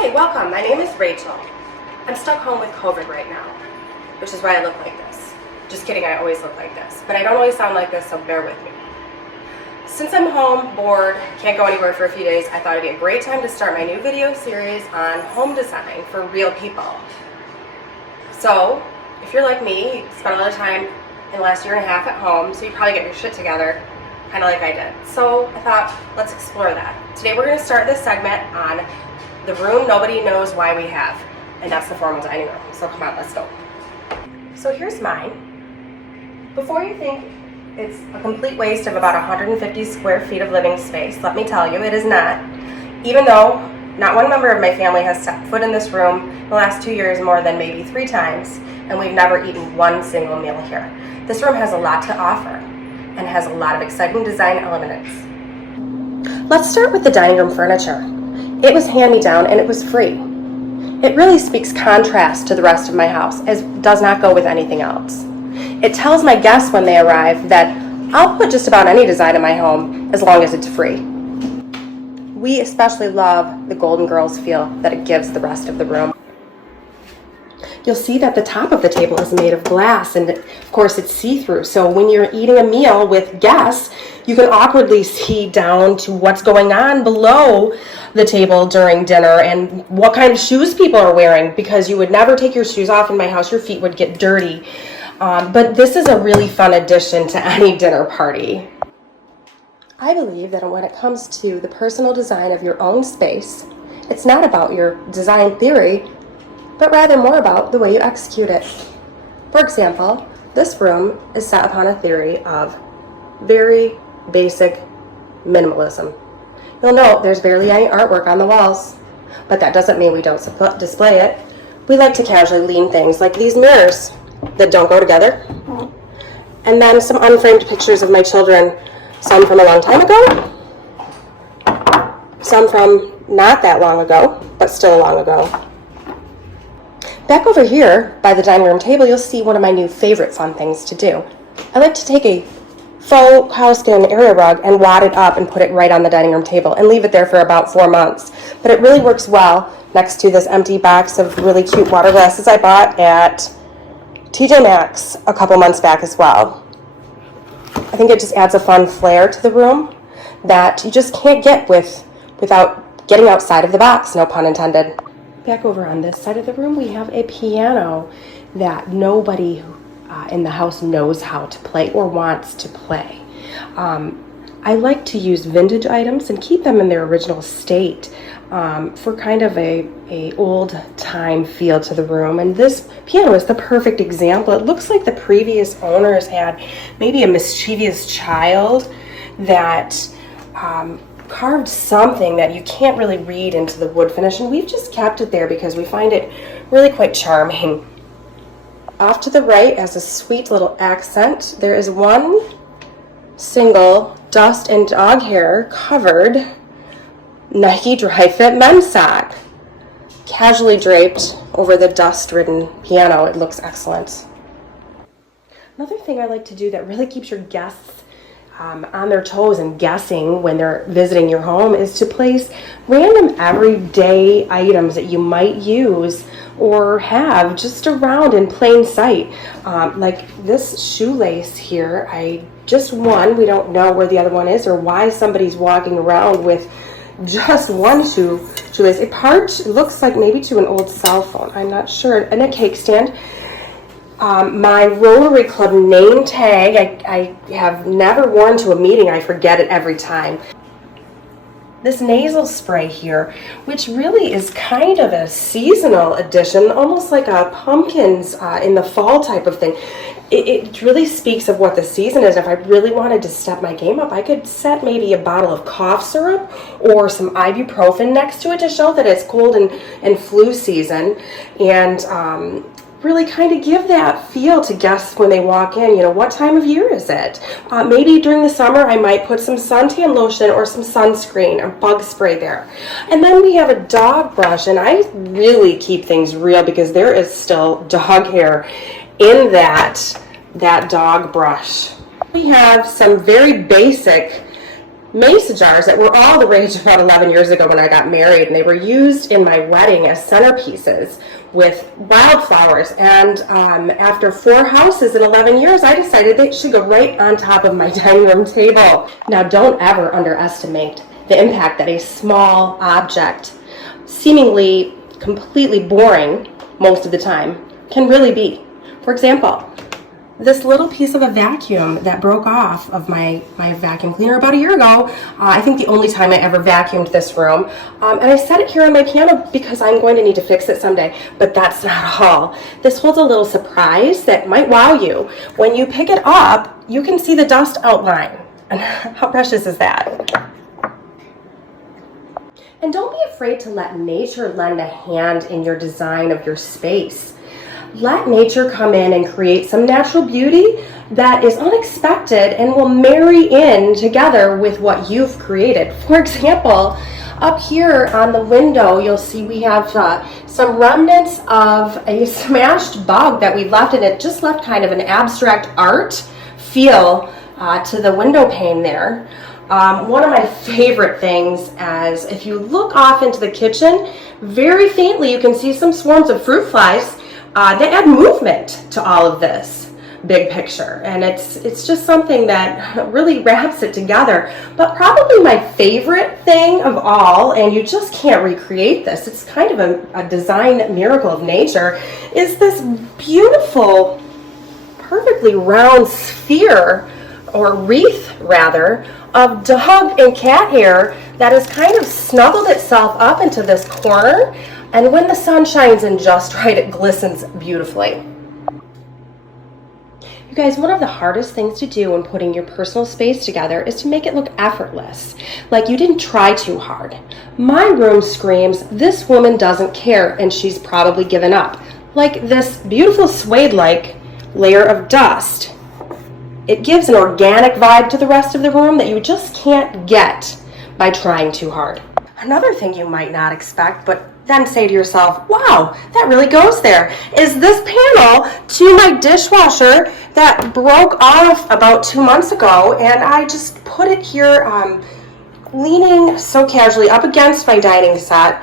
Hi, welcome. My name is Rachel. I'm stuck home with COVID right now, which is why I look like this. Just kidding, I always look like this, but I don't always sound like this, so bear with me. Since I'm home, bored, can't go anywhere for a few days, I thought it'd be a great time to start my new video series on home design for real people. So, if you're like me, you spent a lot of time in the last year and a half at home, so you probably get your shit together, kind of like I did. So I thought, let's explore that. Today we're going to start this segment on the room nobody knows why we have, and that's the formal dining room. So come on, let's go. So here's mine. Before you think it's a complete waste of about 150 square feet of living space, let me tell you, it is not. Even though not one member of my family has set foot in this room in the last 2 years more than maybe 3 times, and we've never eaten one single meal here. This room has a lot to offer and has a lot of exciting design elements. Let's start with the dining room furniture. It was hand-me-down and it was free. It really speaks contrast to the rest of my house, as it does not go with anything else. It tells my guests when they arrive that I'll put just about any design in my home as long as it's free. We especially love the Golden Girls feel that it gives the rest of the room. You'll see that the top of the table is made of glass, and of course it's see-through, so when you're eating a meal with guests, you can awkwardly see down to what's going on below the table during dinner and what kind of shoes people are wearing, because you would never take your shoes off in my house. Your feet would get dirty. But this is a really fun addition to any dinner party. I believe that when it comes to the personal design of your own space, it's not about your design theory, but rather more about the way you execute it. For example, this room is set upon a theory of very basic minimalism. You'll note there's barely any artwork on the walls, but that doesn't mean we don't display it. We like to casually lean things like these mirrors that don't go together, and then some unframed pictures of my children, some from a long time ago, some from not that long ago, but still long ago. Back over here by the dining room table, you'll see one of my new favorite fun things to do. I like to take a faux cowskin area rug and wad it up and put it right on the dining room table and leave it there for about 4 months. But it really works well next to this empty box of really cute water glasses I bought at TJ Maxx a couple months back as well. I think it just adds a fun flair to the room that you just can't get without getting outside of the box, no pun intended. Back over on this side of the room, we have a piano that nobody in the house knows how to play or wants to play. I like to use vintage items and keep them in their original state for kind of a old time feel to the room. And this piano is the perfect example. It looks like the previous owners had maybe a mischievous child that carved something that you can't really read into the wood finish, and we've just kept it there because we find it really quite charming. Off to the right, as a sweet little accent, there is one single dust and dog hair covered Nike Dry Fit men's sock, casually draped over the dust-ridden piano. It looks excellent. Another thing I like to do that really keeps your guests on their toes and guessing when they're visiting your home is to place random everyday items that you might use or have just around in plain sight. Like this shoelace here, I just one, we don't know where the other one is or why somebody's walking around with just one shoelace. It looks like maybe to an old cell phone, I'm not sure, and a cake stand. My Rotary Club name tag, I have never worn to a meeting. I forget it every time. This nasal spray here, which really is kind of a seasonal addition, almost like a pumpkins in the fall type of thing. It really speaks of what the season is. If I really wanted to step my game up, I could set maybe a bottle of cough syrup or some ibuprofen next to it to show that it's cold and flu season, and really kind of give that feel to guests when they walk in. You know, what time of year is it? Maybe during the summer I might put some suntan lotion or some sunscreen or bug spray there. And then we have a dog brush, and I really keep things real because there is still dog hair in that dog brush. We have some very basic mason jars that were all the rage about 11 years ago when I got married, and they were used in my wedding as centerpieces with wildflowers. And after 4 houses in 11 years, I decided they should go right on top of my dining room table. Now, don't ever underestimate the impact that a small object, seemingly completely boring most of the time, can really be. For example, this little piece of a vacuum that broke off of my vacuum cleaner about a year ago. I think the only time I ever vacuumed this room. And I set it here on my piano because I'm going to need to fix it someday, but that's not all. This holds a little surprise that might wow you. When you pick it up, you can see the dust outline. And how precious is that? And don't be afraid to let nature lend a hand in your design of your space. Let nature come in and create some natural beauty that is unexpected and will marry in together with what you've created. For example, up here on the window, you'll see we have some remnants of a smashed bug that we left, and it just left kind of an abstract art feel to the window pane there. One of my favorite things is if you look off into the kitchen, very faintly you can see some swarms of fruit flies. They add movement to all of this big picture, and it's just something that really wraps it together. But probably my favorite thing of all, and you just can't recreate this, it's kind of a design miracle of nature, is this beautiful, perfectly round sphere, or wreath rather, of dog and cat hair that has kind of snuggled itself up into this corner. And when the sun shines in just right, it glistens beautifully. You guys, one of the hardest things to do when putting your personal space together is to make it look effortless, like you didn't try too hard. My room screams, this woman doesn't care, and she's probably given up. Like this beautiful suede-like layer of dust. It gives an organic vibe to the rest of the room that you just can't get by trying too hard. Another thing you might not expect, but then say to yourself, wow, that really goes there, is this panel to my dishwasher that broke off about 2 months ago, and I just put it here leaning so casually up against my dining set,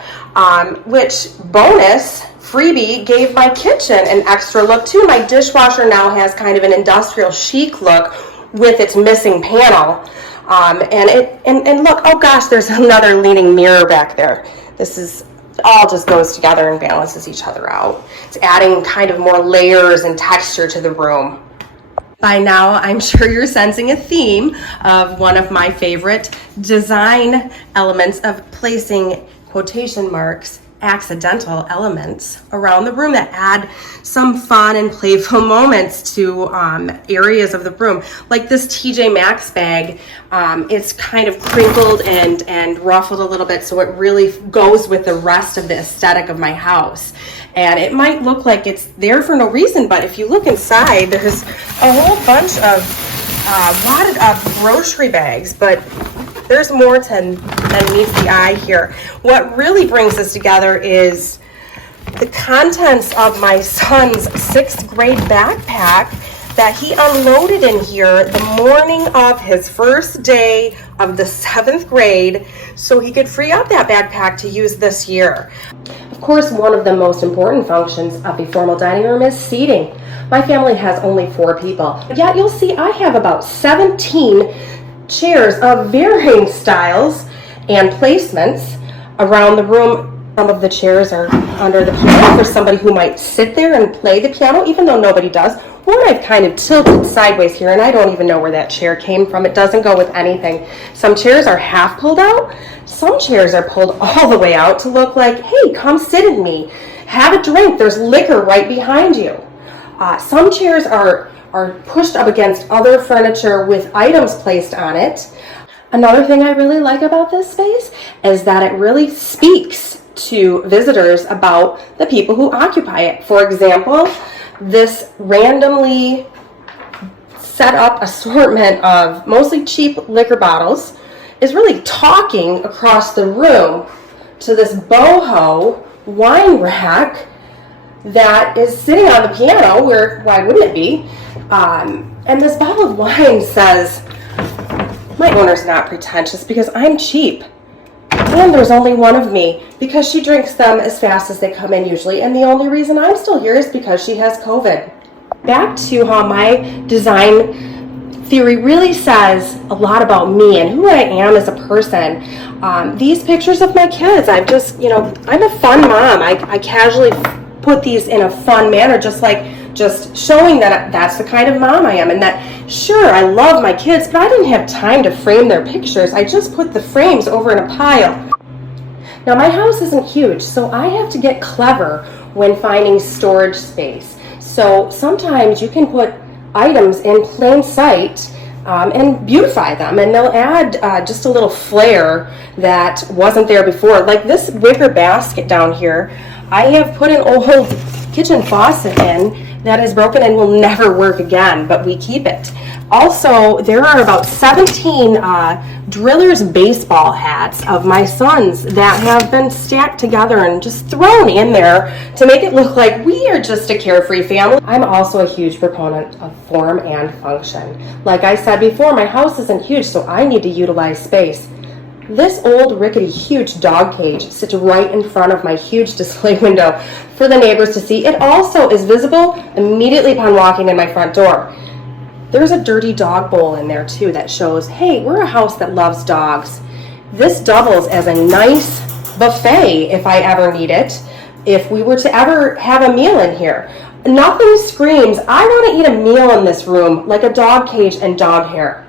which bonus freebie gave my kitchen an extra look too. My dishwasher now has kind of an industrial chic look with its missing panel. And look, oh gosh, there's another leaning mirror back there. This is all just goes together and balances each other out. It's adding kind of more layers and texture to the room. By now, I'm sure you're sensing a theme of one of my favorite design elements of placing quotation marks, accidental elements around the room that add some fun and playful moments to areas of the room. Like this TJ Maxx bag, it's kind of crinkled and ruffled a little bit, so it really goes with the rest of the aesthetic of my house. And it might look like it's there for no reason, but if you look inside, there's a whole bunch of wadded up grocery bags, but there's more than meets the eye here. What really brings this together is the contents of my son's 6th grade backpack that he unloaded in here the morning of his first day of the 7th grade so he could free up that backpack to use this year. Of course, one of the most important functions of a formal dining room is seating. My family has only 4 people, yet you'll see I have about 17 chairs of varying styles and placements around the room. Some of the chairs are under the piano for somebody who might sit there and play the piano, even though nobody does. One I've kind of tilted sideways here, and I don't even know where that chair came from. It doesn't go with anything. Some chairs are half pulled out. Some chairs are pulled all the way out to look like, hey, come sit in me. Have a drink. There's liquor right behind you. Some chairs are pushed up against other furniture with items placed on it. Another thing I really like about this space is that it really speaks to visitors about the people who occupy it. For example, this randomly set up assortment of mostly cheap liquor bottles is really talking across the room to this boho wine rack that is sitting on the piano, where, why wouldn't it be? And this bottle of wine says, My owner's not pretentious because I'm cheap. And there's only one of me because she drinks them as fast as they come in usually. And the only reason I'm still here is because she has COVID. Back to how my design theory really says a lot about me and who I am as a person. These pictures of my kids, I'm a fun mom. I casually put these in a fun manner, just showing that that's the kind of mom I am, and that sure, I love my kids, but I didn't have time to frame their pictures. I just put the frames over in a pile. Now my house isn't huge, so I have to get clever when finding storage space. So sometimes you can put items in plain sight and beautify them, and they'll add just a little flair that wasn't there before. Like this wicker basket down here, I have put an old kitchen faucet in that is broken and will never work again, but we keep it. Also, there are about 17 driller's baseball hats of my sons that have been stacked together and just thrown in there to make it look like we are just a carefree family. I'm also a huge proponent of form and function. Like I said before, my house isn't huge, so I need to utilize space. This old rickety huge dog cage sits right in front of my huge display window for the neighbors to see. It also is visible immediately upon walking in my front door. There's a dirty dog bowl in there too that shows, hey, we're a house that loves dogs. This doubles as a nice buffet if I ever need it, if we were to ever have a meal in here. Nothing screams, I want to eat a meal in this room like a dog cage and dog hair.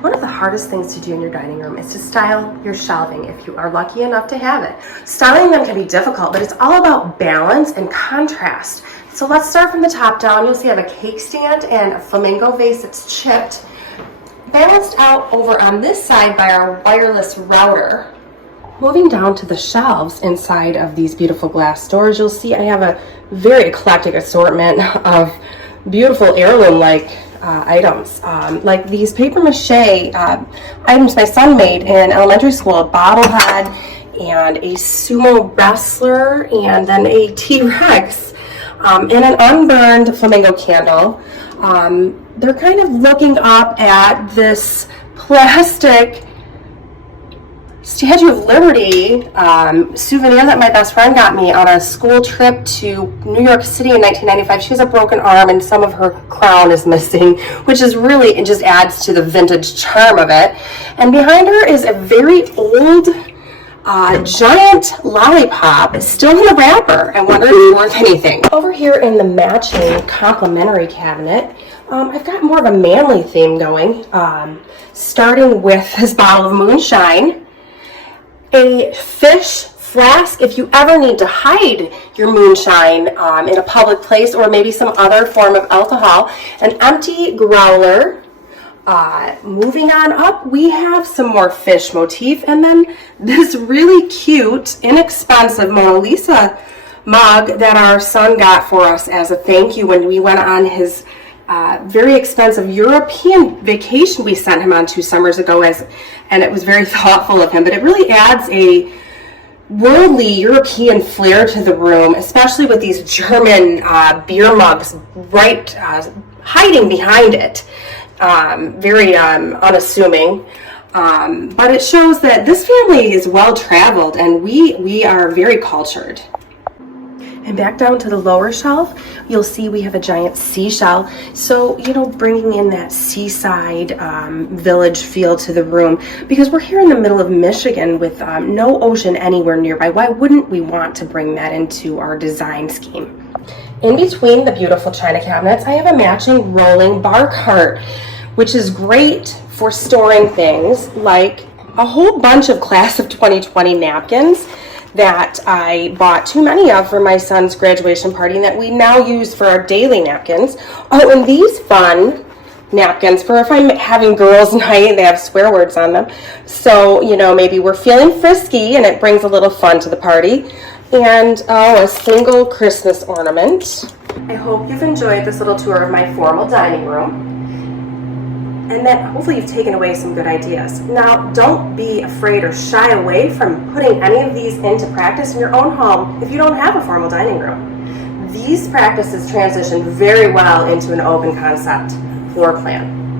One of the hardest things to do in your dining room is to style your shelving if you are lucky enough to have it. Styling them can be difficult, but it's all about balance and contrast. So let's start from the top down. You'll see I have a cake stand and a flamingo vase that's chipped, balanced out over on this side by our wireless router. Moving down to the shelves inside of these beautiful glass doors, you'll see I have a very eclectic assortment of beautiful heirloom-like items, like these paper mache items my son made in elementary school, a bobblehead and a sumo wrestler and then a T-Rex and an unburned flamingo candle. They're kind of looking up at this plastic Statue of Liberty souvenir that my best friend got me on a school trip to New York City in 1995. She has a broken arm and some of her crown is missing, which is really, it just adds to the vintage charm of it. And behind her is a very old giant lollipop, still in the wrapper. I wonder if it's worth anything. Over here in the matching complimentary cabinet, I've got more of a manly theme going, starting with this bottle of moonshine, a fish flask if you ever need to hide your moonshine in a public place or maybe some other form of alcohol, an empty growler. Moving on up, we have some more fish motif, and then this really cute, inexpensive Mona Lisa mug that our son got for us as a thank you when we went on his very expensive European vacation we sent him on 2 summers ago, and it was very thoughtful of him, but it really adds a worldly European flair to the room, especially with these German beer mugs right hiding behind it. Very unassuming, but it shows that this family is well traveled and we are very cultured. And back down to the lower shelf, you'll see we have a giant seashell. So, bringing in that seaside village feel to the room, because we're here in the middle of Michigan with no ocean anywhere nearby. Why wouldn't we want to bring that into our design scheme? In between the beautiful china cabinets, I have a matching rolling bar cart, which is great for storing things like a whole bunch of class of 2020 napkins that I bought too many of for my son's graduation party and that we now use for our daily napkins. Oh, and these fun napkins for if I'm having girls' night, they have swear words on them. So, maybe we're feeling frisky and it brings a little fun to the party. And, a single Christmas ornament. I hope you've enjoyed this little tour of my formal dining room, and that hopefully you've taken away some good ideas. Now, don't be afraid or shy away from putting any of these into practice in your own home if you don't have a formal dining room. These practices transition very well into an open concept floor plan.